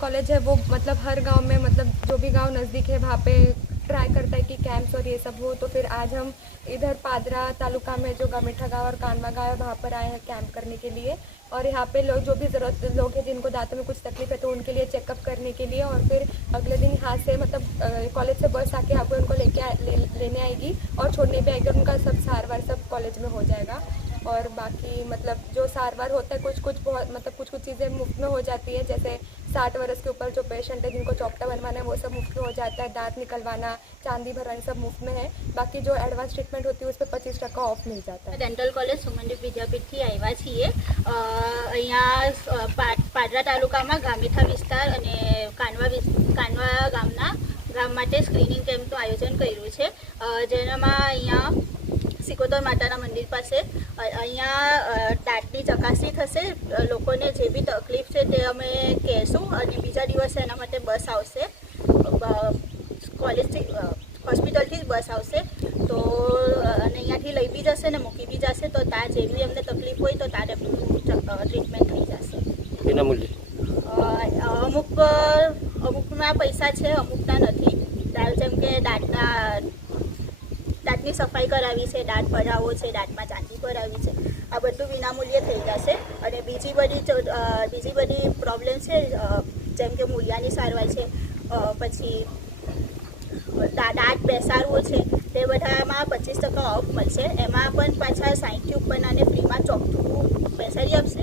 college है वो मतलब हर गांव में मतलब जो भी गांव नज़दीक है वहाँ पे ट्राई करता है कि कैंप्स और ये सब हो तो फिर आज हम इधर पादरा तालुका में जो गमेठा गाँव और कानवा गाँव है वहाँ पर आए हैं कैंप करने के लिए और यहाँ पे लोग जो भी ज़रूरत लोग हैं जिनको दांतों में कुछ तकलीफ है तो उनके लिए चेकअप करने के लिए और फिर अगले दिन यहाँ से मतलब कॉलेज से बस आके यहाँ पर उनको लेके ले, लेने आएगी और छोड़ने भी आएगी और उनका सब सार वार सब कॉलेज में हो जाएगा અર બાકી મતલબ જો સારવાર હોય તો કઈક કઈક બહુ મતલબ કઈક કઈક ચીજે મુફતમાં હો جاتی છે જેમ કે 60 વર્ષ કે ઉપર જો પેશન્ટ છે जिनको ચોકટોન મણવાના હોય બધું મુફ્ત હો જાતા દાંત નિકલવાના ચાંદી ભરવાના બધું મુફતમાં છે બાકી જો એડવાન્સ ટ્રીટમેન્ટ હોય છે તેના 25% ઓફ મળી જાતા ડેન્ટલ કોલેજ સુમનજી વિદ્યાપીઠથી આઈવા છે એ અહીંયા પાદરા તાલુકામાં ગામીઠા વિસ્તાર અને કાનવા કાનવા ગામના ગ્રામ mate સ્ક્રીનિંગ કેમ્પ તો આયોજન કર્યું છે જેનામાં અહીંયા સિકોદર માતાના મંદિર પાસે અહીંયા ટાટની ચકાસણી થશે લોકોને જે બી તકલીફ છે તે અમે કહેશું અને બીજા દિવસે એના માટે બસ આવશે કોલેજથી હોસ્પિટલથી જ બસ આવશે તો અને અહીંયાથી લઈ બી જશે ને મૂકી બી જશે તો ત્યાં બી અમને તકલીફ હોય તો ત્યાં એમનું ટ્રીટમેન્ટ થઈ જશે અમુક અમુકના પૈસા છે અમુકના નથી જેમ કે દાંતના દાંતની સફાઈ કરાવી છે દાંત ભરાવો છે દાંતમાં ચાંદી ભરાવી છે આ બધું વિનામૂલ્યે થઈ જશે અને બીજી બધી બીજી બધી પ્રોબ્લેમ છે જેમ કે મૂળિયાની સારવાર છે પછી દાંત બેસાડવો છે તે બધામાં પચીસ ટકા ઓફ મળશે એમાં પણ પાછા સાહીઠથી ઉપરના અને ફ્રીમાં ચોખ્ખું બેસાડી આપશે